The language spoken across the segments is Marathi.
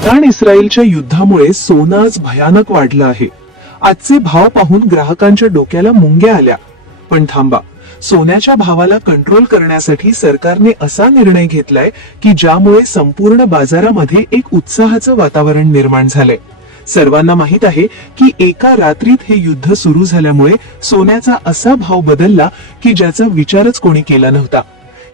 इराण इस्रायलच्या युद्धामुळे सोनं आज भयानक वाढलं आहे. आजचे भाव पाहून ग्राहकांच्या डोक्याला मुंग्या आल्या. पण थांबा, सोन्याच्या भावाला कंट्रोल करण्यासाठी सरकारने असा निर्णय घेतलाय की ज्यामुळे संपूर्ण बाजारामध्ये एक उत्साहाचं वातावरण निर्माण झालंय. सर्वांना माहित आहे की एका रात्रीत हे युद्ध सुरू झाल्यामुळे सोन्याचा असा भाव बदलला की ज्याचा विचारच कोणी केला नव्हता.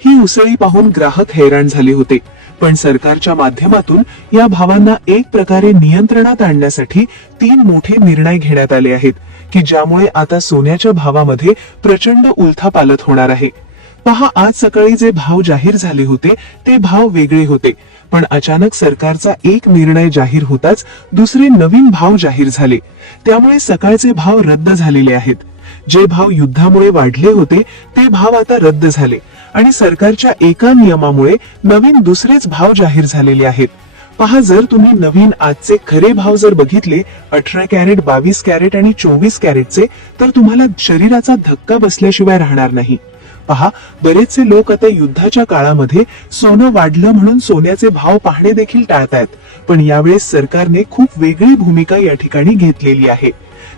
ही उसळी पाहून ग्राहक हैराण झाले होते. पण सरकारच्या माध्यमातून या भावांना एक प्रकारे नियंत्रणात आणण्यासाठी 3 मोठे निर्णय घेण्यात आले आहेत की ज्यामुळे आता सोन्याच्या भावामध्ये प्रचंड उलथापालथ होणार आहे. पहा, आज सकाळी जे भाव जाहीर झाले होते ते भाव वेगळे होते, पण अचानक सरकारचा एक निर्णय जाहीर होताच दुसरे नवीन भाव जाहीर झाले. त्यामुळे सकाळचे भाव रद्द झालेले आहेत. जे भाव युद्धामुळे वाढले होते ते भाव आता रद्द झाले आणि सरकारच्या एका नियमामुळे नवीन दुसरेच भाव जाहीर झालेले आहेत. पहा, जर तुम्ही नवीन आजचे खरे भाव जर बघितले 18 कॅरेट, 22 कॅरेट आणि 24 कॅरेटचे, तर तुम्हाला शरीराचा धक्का बसल्याशिवाय राहणार नाही. पहा, बरेचसे लोक आता युद्धाच्या काळामध्ये सोनं वाढलं म्हणून सोन्याचे भाव पाहणे देखील टाळतायत. पण यावेळेस सरकारने खूप वेगळी भूमिका या ठिकाणी घेतलेली आहे.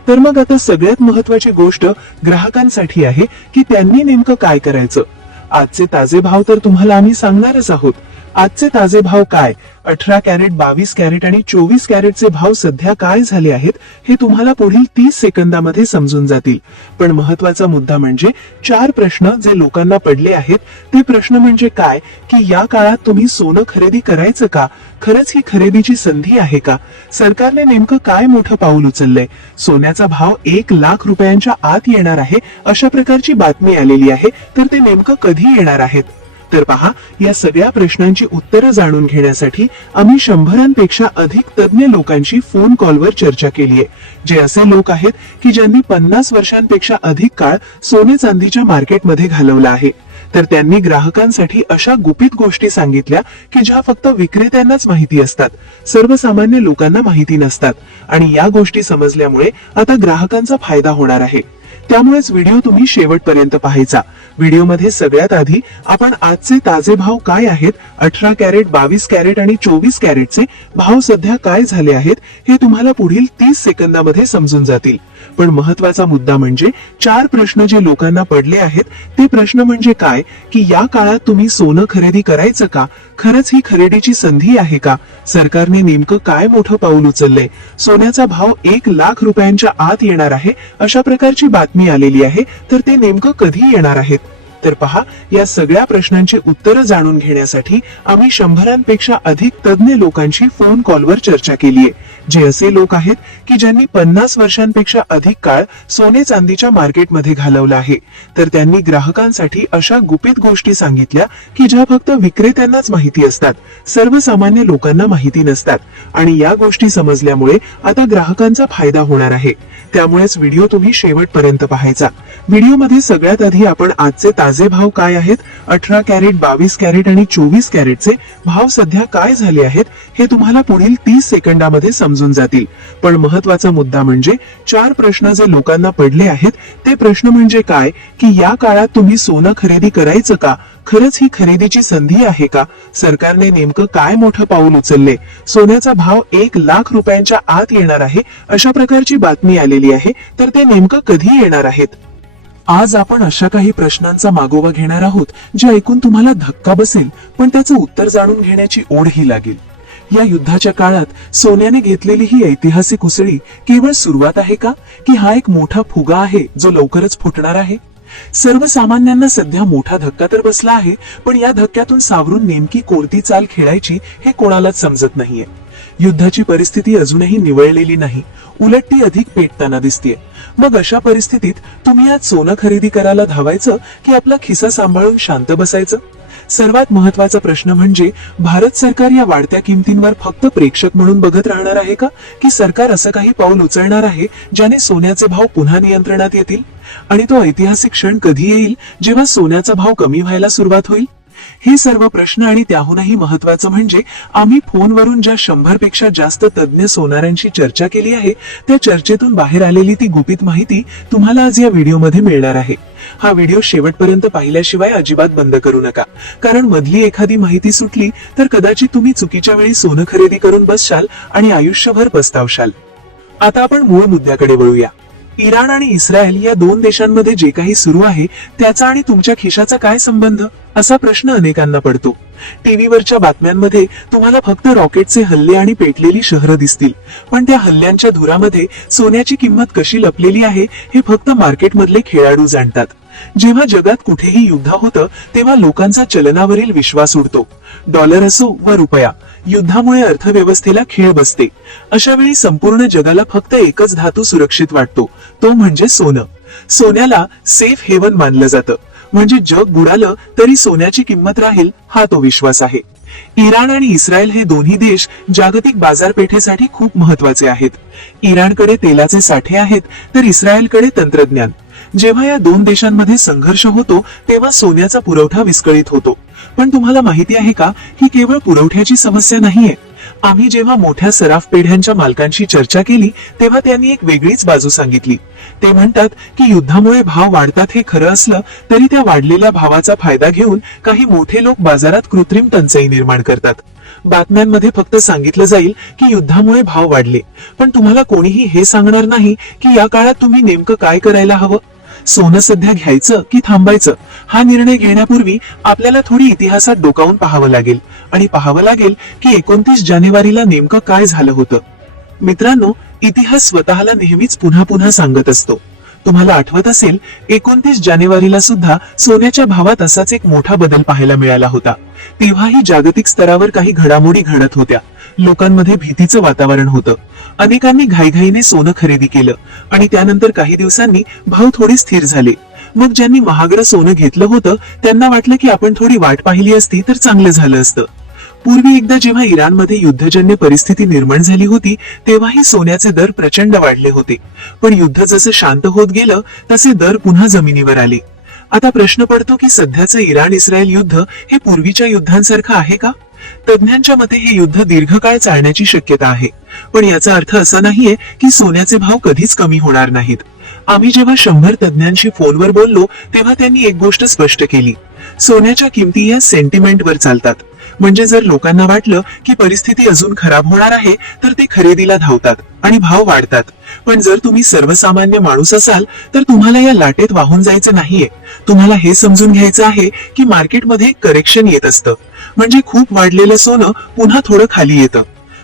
तर मग आता सगळ्यात महत्वाची गोष्ट ग्राहकांसाठी आहे की त्यांनी नेमकं काय करायचं. आजचे ताजे भाव तर तुम्हाला आम्ही सांगणारच आहोत. आजचे ताजे भाव काय, 18 कॅरेट, 22 कॅरेट आणि 24 कॅरेटचे भाव सध्या काय झाले आहेत हे तुम्हाला पुढील 30 सेकंदामध्ये समजून जातील. पण महत्वाचा मुद्दा म्हणजे 4 प्रश्न जे लोकांना पडले आहेत. ते प्रश्न म्हणजे काय की या काळात तुम्ही सोनं खरेदी करायचं का, खरंच ही खरेदीची संधी आहे का, सरकारने नेमकं काय मोठं पाऊल उचललंय, सोन्याचा भाव 1 लाख रुपयांच्या आत येणार आहे अशा प्रकारची बातमी आलेली आहे. तर ते नेमकं कधी येणार आहेत. तर पहा, या सगळ्या प्रश्नांची उत्तरं जाणून घेण्यासाठी आम्ही 100पेक्षा अधिक तज्ञ लोकांशी फोन कॉलवर चर्चा केली आहे. जे असे लोक आहेत की ज्यांनी 50 वर्षांपेक्षा अधिक काळ सोने चांदीच्या मार्केटमध्ये घालवला आहे. तर त्यांनी ग्राहकांसाठी अशा गुपित गोष्टी सांगितल्या की ज्या फक्त विक्रेत्यांनाच माहिती असतात, सर्वसामान्य लोकांना माहिती नसतात. आणि या गोष्टी समजल्यामुळे आता ग्राहकांचा फायदा होणार आहे. त्यामुळेच व्हिडिओ तुम्ही शेवटपर्यंत पाहायचा. व्हिडिओमध्ये सगळ्यात आधी आपण आजचे ताजे भाव काय आहेत, 18 कॅरेट, 22 कॅरेट आणि 24 कॅरेटचे भाव सध्या काय झाले आहेत हे तुम्हाला पुढील 30 सेकंदामध्ये समजून जातील. पण महत्वाचा मुद्दा म्हणजे 4 प्रश्न जे लोकांना पडले आहेत. ते प्रश्न म्हणजे काय की या काळात तुम्ही सोनं खरेदी करायचं का, खरंच ही खरेदीची संधी आहे का, सरकारने नेमकं काय मोठं पाऊल उचललंय, सोन्याचा भाव 1 लाख रुपयांच्या आत येणार आहे अशा प्रकारची बातमी आलेली आहे. तर ते नेमकं कधी येणार आहेत. तर पहा, या सगळ्या प्रश्नांची उत्तरं जाणून घेण्यासाठी आम्ही 100पेक्षा अधिक तज्ञ लोकांशी फोन कॉलवर चर्चा केली आहे. जे असे लोक आहेत की ज्यांनी 50 वर्षांपेक्षा अधिक काळ सोने चांदीच्या मार्केटमध्ये घालवला आहे. तर त्यांनी ग्राहकांसाठी अशा गुपित गोष्टी सांगितल्या की ज्या फक्त विक्रेत्यांनाच माहिती असतात, सर्वसामान्य लोकांना माहिती नसतात. आणि या गोष्टी समजल्यामुळे आता ग्राहकांचा फायदा होणार आहे. त्यामुळेच व्हिडिओ तुम्ही शेवटपर्यंत पाहायचा. व्हिडिओमध्ये सगळ्यात आधी आपण आजचे ताजे भाव काय आहेत, 18 कॅरेट, 22 कॅरेट आणि 24 कॅरेटचे भाव सध्या काय झाले आहेत हे तुम्हाला पुढील 30 सेकंदामध्ये समजून जातील. पण महत्वाचा मुद्दा म्हणजे 4 प्रश्न जे लोकांना पडले आहेत. ते प्रश्न म्हणजे काय की या काळात तुम्ही सोनं खरेदी करायचं का, खरंच ही खरेदीची संधी आहे का, सरकारने नेमकं काय मोठं पाऊल उचलले, सोन्याचा भाव 1 लाख रुपयांच्या आत येणार आहे अशा प्रकारची बातमी आलेली आहे. तर ते नेमकं कधी येणार आहेत. आज आपण अशा काही प्रश्नांचा मागोवा घेणार आहोत जे ऐकून तुम्हाला धक्का बसेल, पण त्याचं उत्तर जाणून घेण्याची ओढही लागेल. या युद्धाच्या काळात सोन्याने घेतलेली ही ऐतिहासिक उसळी केवळ सुरुवात आहे का, की हा एक मोठा फुगा आहे जो लवकरच फुटणार आहे. सर्वसामान्यांना सध्या मोठा धक्का तर बसला आहे, पण या धक्क्यातून सावरून नेमकी कोणती चाल खेळायची हे कोणालाच समजत नाहीये. युद्धाची परिस्थिती अजूनही निवळलेली नाही, उलट ती अधिक पेटताना दिसतेय. मग अशा परिस्थितीत तुम्ही आज सोनं खरेदी करायला धावायचं की आपला खिसा सांभाळून शांत बसायचं. सर्वात महत्वाचा प्रश्न म्हणजे भारत सरकार या वाढत्या किमतींवर फक्त प्रेक्षक म्हणून बघत राहणार आहे का, की सरकार असं काही पाऊल उचलणार आहे ज्याने सोन्याचे भाव पुन्हा नियंत्रणात येतील. आणि तो ऐतिहासिक क्षण कधी येईल जेव्हा सोन्याचा भाव कमी व्हायला सुरुवात होईल. हे सर्व प्रश्न आणि त्याहूनही महत्वाचं म्हणजे आम्ही फोनवरून ज्या 100 पेक्षा जास्त तज्ज्ञ सोनारांशी चर्चा केली आहे त्या चर्चेतून बाहेर आलेली ती गुपित माहिती तुम्हाला आज या व्हिडिओमध्ये मिळणार आहे. हा व्हिडिओ शेवटपर्यंत पाहिल्याशिवाय अजिबात बंद करू नका, कारण मधली एखादी माहिती सुटली तर कदाचित तुम्ही चुकीच्या वेळी सोनं खरेदी करून बसशाल आणि आयुष्यभर पस्तावशाल. आता आपण मूळ मुद्द्याकडे वळूया. इराण आणि इस्रायल या दोन देशांमध्ये जे काही सुरू आहे त्याचा आणि तुमच्या खिशाचा काय संबंध, असा प्रश्न अनेकांना पडतो. टीव्हीवरच्या बातम्यांमध्ये तुम्हाला फक्त रॉकेटचे हल्ले आणि पेटलेली शहरं दिसतील, पण त्या हल्ल्यांच्या धुरामध्ये सोन्याची किंमत कशी लपलेली आहे हे फक्त मार्केटमधले खेळाडू जाणतात. जेव्हा जगात कुठेही युद्ध होतं तेव्हा लोकांचा चलनावरील विश्वास उडतो. डॉलर असो व रुपया, युद्धामुळे अर्थव्यवस्थेला खीळ बसते. अशा वेळी संपूर्ण जगाला फक्त एकच धातू सुरक्षित वाटतो, तो म्हणजे सोनं. सोन्याला सेफ हेवन मानलं जातं, म्हणजे जग बुडालं तरी सोन्याची किंमत राहील हा तो विश्वास आहे. इराण आणि इस्रायल हे दोन्ही देश जागतिक बाजारपेठेसाठी खूप महत्वाचे आहेत. इराणकडे तेलाचे साठे आहेत तर इस्रायलकडे तंत्रज्ञान. जेव्हा या दोन देशांमध्ये संघर्ष होतो तेव्हा सोन्याचा पुरवठा विस्कळीत होतो. पण तुम्हाला माहिती आहे का, ही केवळ पुरवठ्याची समस्या नाहीये. आम्ही जेव्हा मोठ्या सराफ पेढ्यांच्या मालकांशी चर्चा केली तेव्हा त्यांनी एक वेगळीच बाजू सांगितली. ते म्हणतात की युद्धामुळे भाव वाढतात हे खरं असलं तरी त्या वाढलेल्या भावाचा फायदा घेऊन काही मोठे लोक बाजारात कृत्रिम टंचाई निर्माण करतात. बातम्यांमध्ये फक्त सांगितलं जाईल की युद्धामुळे भाव वाढले, पण तुम्हाला कोणीही हे सांगणार नाही की या काळात तुम्ही नेमकं काय करायला हवं. सोनं सध्या घ्यायचं की थांबायचं हा निर्णय घेण्यापूर्वी आपल्याला थोडी इतिहासात डोकावून पाहावं लागेल आणि पाहावं लागेल की 29 जानेवारीला नेमकं काय झालं होतं. मित्रांनो, इतिहास स्वतःला नेहमीच पुन्हा पुन्हा सांगत असतो. तुम्हाला आठवत असेल 29 जानेवारीला सुद्धा सोन्याच्या भावात असाच एक मोठा बदल पाहायला मिळाला होता. तेव्हाही जागतिक स्तरावर काही घडामोडी घडत होत्या. लोकांमध्ये भीतीचं वातावरण होतं. अनेकांनी घाईघाईने सोनं खरेदी केलं आणि त्यानंतर काही दिवसांनी भाव थोडे स्थिर झाले. मग ज्यांनी महागडं सोनं घेतलं होतं त्यांना वाटलं की आपण थोडी वाट पाहिली असती तर चांगलं झालं असतं. पूर्वी एकदा जेव्हा इराणमध्ये युद्धजन्य परिस्थिती निर्माण झाली होती तेव्हाही सोन्याचे दर प्रचंड वाढले होते. पण युद्ध जसं शांत होत गेलं तसे दर पुन्हा जमिनीवर आले. आता प्रश्न पडतो की सध्याचं इराण इस्रायल युद्ध हे पूर्वीच्या युद्धांसारखं आहे का? तज्ञांच्या मते हे युद्ध दीर्घकाळ चालण्याची शक्यता आहे, पण याचा अर्थ असा नाहीये की सोन्याचे भाव कधीच कमी होणार नाहीत. आम्ही जेव्हा 100 तज्ञांशी फोनवर बोललो तेव्हा त्यांनी एक गोष्ट स्पष्ट केली. सोन्याच्या किमती या सेंटिमेंटवर चालतात. म्हणजे जर लोकांना वाटलं की परिस्थिती अजून खराब होणार आहे तर ते खरेदीला धावतात आणि भाव वाढतात. पण जर तुम्ही सर्वसामान्य माणूस असाल तर तुम्हाला या लाटेत वाहून जायचं नाहीये. तुम्हाला हे समजून घ्यायचं आहे की मार्केटमध्ये करेक्शन येत असतं. म्हणजे खूप वाढलेलं सोनं पुन्हा थोडं खाली येतं.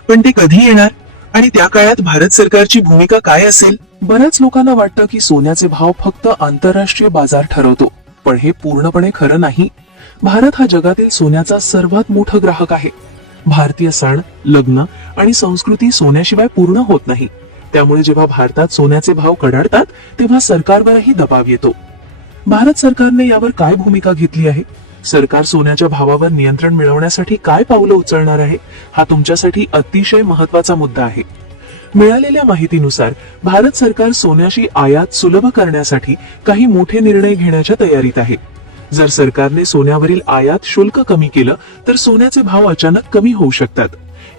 पण ते कधी येणार आणि त्या काळात भारत सरकारची भूमिका काय असेल? बऱ्याच लोकांना वाटतं की सोन्याचे भाव फक्त आंतरराष्ट्रीय बाजार ठरवतो, पण हे पूर्णपणे खरं नाही. भारत हा जगातील सोन्याचा सर्वात मोठा ग्राहक आहे. भारतीय सण, लग्न आणि संस्कृती सोन्याशिवाय पूर्ण होत नाही. त्यामुळे जेव्हा भारतात सोन्याचे भाव कडाडतात तेव्हा सरकारवरही दबाव येतो. भारत सरकारने यावर काय भूमिका घेतली आहे? सरकार सोन्याच्या भावावर नियंत्रण मिळवण्यासाठी काय पावलं उचलणार आहे? हा तुमच्यासाठी अतिशय महत्वाचा मुद्दा आहे. मिळालेल्या माहितीनुसार भारत सरकार सोन्याची आयात सुलभ करण्यासाठी काही मोठे निर्णय घेण्याच्या तयारीत आहे. जर सरकारने सोन्यावरील आयात शुल्क कमी केलं तर सोन्याचे भाव अचानक कमी होऊ शकतात.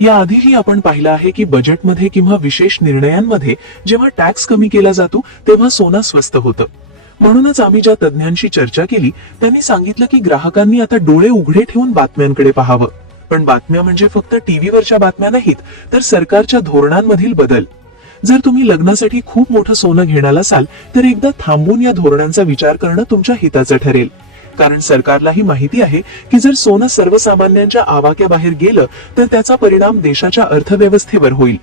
याआधीही आपण पाहिलं आहे की बजेटमध्ये किंवा विशेष निर्णयांमध्ये जेव्हा टॅक्स कमी केला जातो तेव्हा सोनं स्वस्त होतं. म्हणूनच आम्ही ज्या तज्ञांशी चर्चा केली त्यांनी सांगितलं की ग्राहकांनी आता डोळे उघडे ठेवून बातम्यांकडे पाहावं. पण बातम्या म्हणजे फक्त टीव्हीवरच्या बातम्या नाहीत, तर सरकारच्या धोरणांमधील बदल. जर तुम्ही लग्नासाठी खूप मोठं सोनं घेणार असाल तर एकदा थांबून या धोरणांचा विचार करणं तुमच्या हिताचं ठरेल. कारण सरकारलाही माहिती आहे की जर सोनं सर्वसामान्यांच्या आवाक्याबाहेर गेलं तर त्याचा परिणाम देशाच्या अर्थव्यवस्थेवर होईल.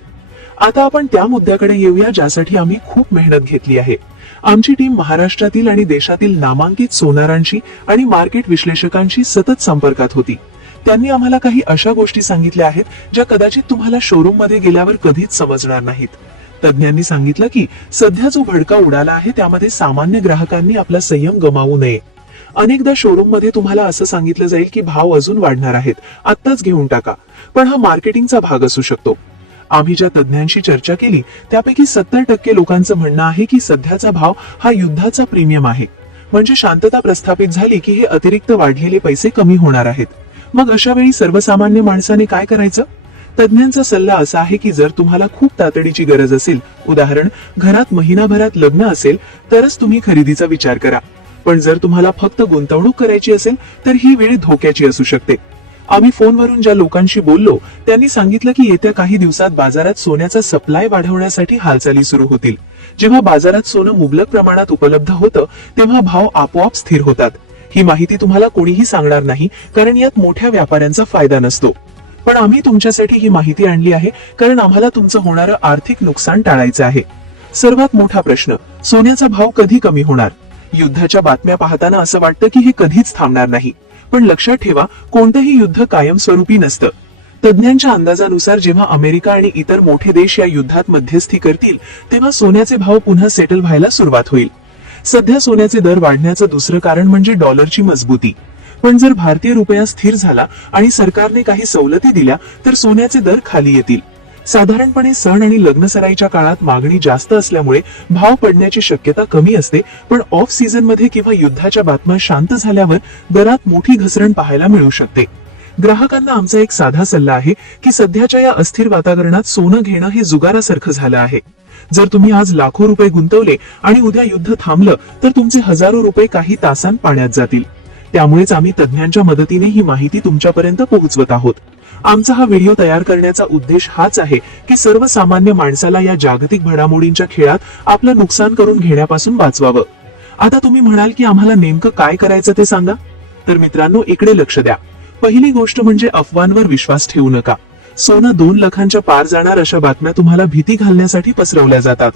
आता आपण त्या मुद्द्याकडे येऊया ज्यासाठी आम्ही खूप मेहनत घेतली आहे. आमची टीम महाराष्ट्रातील आणि देशातील नामांकित सोनारांशी आणि मार्केट विश्लेषकांशी सतत संपर्कात होती. त्यांनी आम्हाला काही अशा गोष्टी सांगितल्या आहेत ज्या कदाचित तुम्हाला शोरूम मध्ये गेल्यावर कधीच समजणार नाहीत. तज्ञांनी सांगितलं की सध्या जो भडका उडाला आहे त्यामध्ये सामान्य ग्राहकांनी आपला संयम गमावू नये. अनेकदा शोरूम मध्ये तुम्हाला असं सांगितलं जाईल की भाव अजून वाढणार आहेत, आत्ताच घेऊन टाका. पण हा मार्केटिंगचा भाग असू शकतो. आम्ही ज्या तज्ञांशी चर्चा केली त्यापैकी 70% लोकांचं म्हणणं आहे की सध्याचा भाव हा युद्धाचा प्रीमियम आहे. म्हणजे शांतता प्रस्थापित झाली की हे अतिरिक्त वाढलेले पैसे कमी होणार आहेत. मग अशा वेळी सर्वसामान्य माणसाने काय करायचं? तज्ञांचा सल्ला असा आहे की जर तुम्हाला खूप तातडीची गरज असेल, उदाहरण घरात महिनाभरात लग्न असेल, तरच तुम्ही खरेदीचा विचार करा. पण जर तुम्हाला फक्त गुंतवणूक करायची असेल तर ही वेळ धोक्याची असू शकते. आम्ही फोनवरून ज्या लोकांशी बोललो त्यांनी सांगितलं की येत्या काही दिवसात बाजारात सोन्याचा सप्लाय वाढवण्यासाठी हालचाली सुरू होतील. जेव्हा बाजारात सोनं मुबलक प्रमाणात उपलब्ध होतं तेव्हा भाव आपोआप स्थिर होतात. ही माहिती तुम्हाला कोणीही सांगणार नाही, कारण यात मोठ्या व्यापाऱ्यांचा फायदा नसतो. पण आम्ही तुमच्यासाठी ही माहिती आणली आहे, कारण आम्हाला तुमचं होणारं आर्थिक नुकसान टाळायचं आहे. सर्वात मोठा प्रश्न, सोन्याचा भाव कधी कमी होणार? युद्धाच्या बातम्या पाहताना असं वाटतं की हे कधीच थांबणार नाही. पण लक्षात ठेवा, कोणतंही युद्ध कायमस्वरूपी नसतं. तज्ञांच्या अंदाजानुसार जेव्हा अमेरिका आणि इतर मोठे देश या युद्धात मध्यस्थी करतील तेव्हा सोन्याचे भाव पुन्हा सेटल व्हायला सुरुवात होईल. सध्या सोन्याचे दर वाढण्याचं दुसरं कारण म्हणजे डॉलरची मजबूती. पण जर भारतीय रुपया स्थिर झाला आणि सरकारने काही सवलती दिल्या तर सोन्याचे दर खाली येतील. साधारणपणे सण आणि लग्नसराईच्या काळात मागणी जास्त असल्यामुळे भाव पडण्याची शक्यता कमी असते, पण ऑफ सीझन मध्ये किंवा युद्धाच्या बातम्या शांत झाल्यावर दरात मोठी घसरण पाहायला मिळू शकते. ग्राहकांना आमचा एक साधा सल्ला आहे की सध्याच्या या अस्थिर वातावरणात सोनं घेणं हे जुगारासारखं झालं आहे. जर तुम्ही आज लाखो रुपये गुंतवले आणि उद्या युद्ध थांबलं तर तुमचे हजारो रुपये काही तासांत पाण्यात जातील. त्यामुळेच आम्ही तज्ञांच्या मदतीने ही माहिती तुमच्यापर्यंत पोहोचवत आहोत. आमचा हा व्हिडिओ तयार करण्याचा उद्देश हाच आहे की सर्वसामान्य माणसाला या जागतिक घडामोडींच्या खेळात आपलं नुकसान करून घेण्यापासून वाचवावं. आता तुम्ही म्हणाल की आम्हाला नेमकं काय करायचं ते सांगा. तर मित्रांनो, इकडे लक्ष द्या. पहिली गोष्ट म्हणजे अफवांवर विश्वास ठेवू नका. सोनं 2 लाखांच्या पार जाणार अशा बातम्या तुम्हाला भीती घालण्यासाठी पसरवल्या जातात.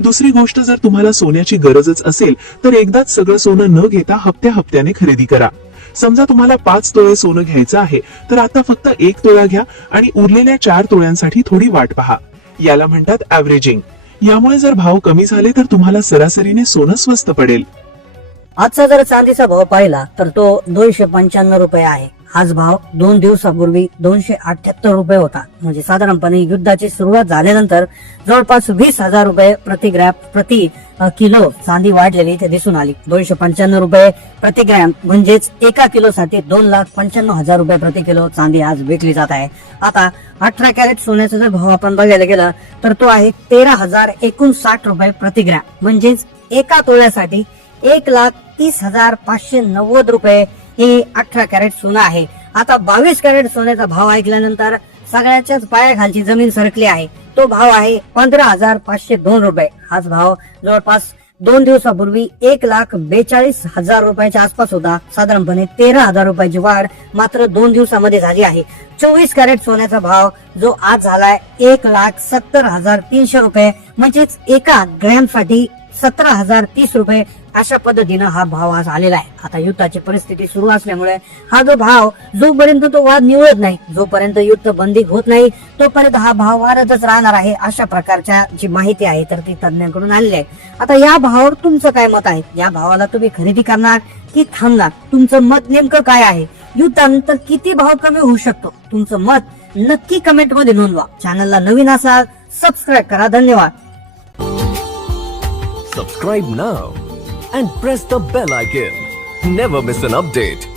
दुसरी गोष्ट, जर तुम्हाला सोन्याची गरजच असेल तर एकदाच सगळं सोनं न घेता हप्त्याने खरेदी करा. समजा तुम्हाला 5 तोळे सोनं घ्यायचं आहे तर आता फक्त 1 तोळा घ्या आणि उरलेल्या 4 तोळ्यांसाठी थोडी वाट पहा. याला म्हणतात ऍव्हरेजिंग. यामुळे जर भाव कमी झाले तर तुम्हाला सरासरीने सोनं स्वस्त पडेल. आजचा जर चांदीचा भाव पाहिला तर तो 295 रुपये आहे. हाच भाव 2 दिवसापूर्वी 278 रुपये होता. म्हणजे साधारणपणे युद्धाची सुरुवात झाल्यानंतर जवळपास 20,000 रुपये प्रति किलो चांदी वाढलेली इथे दिसून आली. 295 रुपये प्रति ग्रॅम म्हणजेच एका किलोसाठी 2,95,000 रुपये प्रति किलो चांदी आज विकली जात आहे. आता 18 कॅरेट सोन्याचा जर भाव आपण बघायला गेला तर तो आहे 13,059 रुपये प्रति ग्रॅम. म्हणजेच एका तोळ्यासाठी 1,30,590 रुपये हे 18 कॅरेट सोनं आहे. आता 22 कॅरेट सोन्याचा भाव ऐकल्यानंतर सगळ्याच्याच पायाखालची जमीन सरकली आहे. तो भाव आहे 15,502 रुपये. हाच भाव जवळपास 2 दिवसापूर्वी 1,42,000 रुपयाच्या आसपास होता. साधारणपणे 13,000 रुपयाची वाढ मात्र 2 दिवसामध्ये झाली आहे. 24 कॅरेट सोन्याचा भाव जो आज झालाय 1,70,300 रुपये. म्हणजेच एका ग्रॅम साठी 17,030 रुपये. अशा पद्धतीनं हा भाव आज आलेला आहे. आता युद्धाची परिस्थिती सुरू असल्यामुळे हा जो भाव जोपर्यंत तो वाद निवळत नाही, जोपर्यंत युद्ध बंदी होत नाही, तोपर्यंत हा भाव वाढतच राहणार आहे. अशा प्रकारच्या जी माहिती आहे तर ती तज्ञांकडून आलेली आहे. आता या भावावर तुमचं काय मत आहे? या भावाला तुम्ही खरेदी करणार की थांबणार? तुमचं मत नेमकं काय आहे? युद्धानंतर किती भाव कमी होऊ शकतो? तुमचं मत नक्की कमेंट मध्ये नोंदवा. चॅनलला नवीन असाल सबस्क्राईब करा. धन्यवाद. Subscribe now and press the bell icon. Never miss an update.